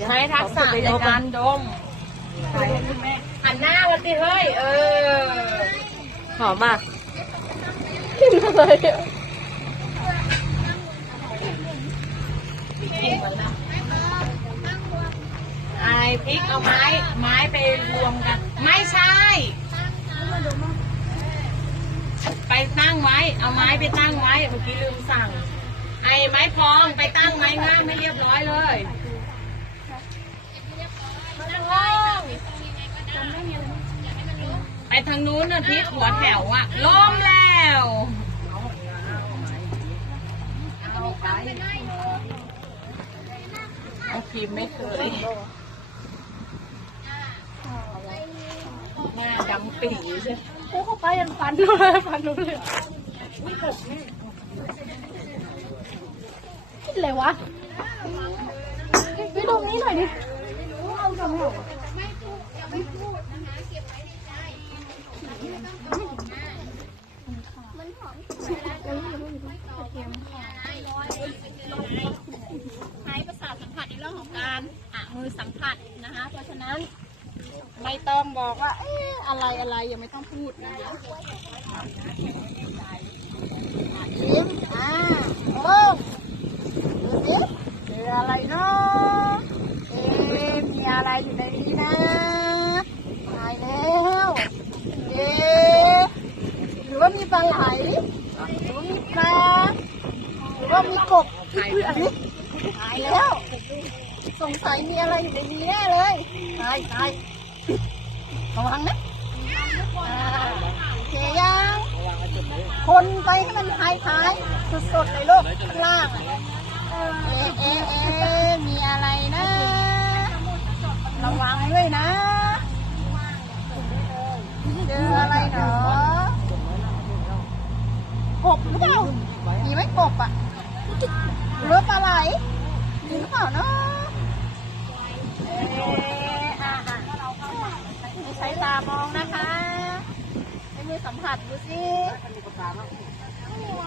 ใช้ทักษะในการดมหันหน้ามาสิเฮ้ย เออ หอมมากกินอะไรอะไอ้พริกเอาไม้ ไม้ไปรวมกัน ไม่ใช่ ไปตั้งไว้ เอาไม้ไปตั้งไว้ เมื่อกี้ลืมสั่ง ไอ้ไม้พองไปตั้งไม้งามไม่เรียบร้อยเลยไปทางนู้นน่ะทิศหัวแถวอะล้มแล้วเอาครีมไม่เคยหน้าดำปีใช่กูเข้าไปยันฟันเลยฟันรู้เลยคิดอะไรวะไปตรงนี้หน่อยดิเอาทำไม่ออกมันหอมใช้ประสาทสัมผัสในเรื่องของการอะมือสัมผัสนะคะ เพราะฉะนั้นไม่ต้องบอกว่า เอ๊ะอะไรอะไรยังไม่ต้องพูดนะคะยิ้มอ่าโอ้ดูสิคืออะไร เนาะเอ๊ะมีอะไรอยู่ในนี้นะตายแล้วเอ๊ะหรือว่ามีปลาไหลหรือว่ามีปลาหรือว่ามีกบอุ้ยอันนี้ตายแล้ว สงสัยมีอะไรอยู่ในนี้แน่เลยตายตายระวังนะอ่าโอเคยังคนไปให้มันทายทายสุดๆเลยลูกข้างล่าง ด้วยนะ เจออะไรเหรอกบหรือเปล่ามีไหมกบอะหรือปลาไหลมีหรือเปล่าเนาะเอ๊ะอะอะไม่ใช้ตามองนะคะให้มือสัมผัสดูสิ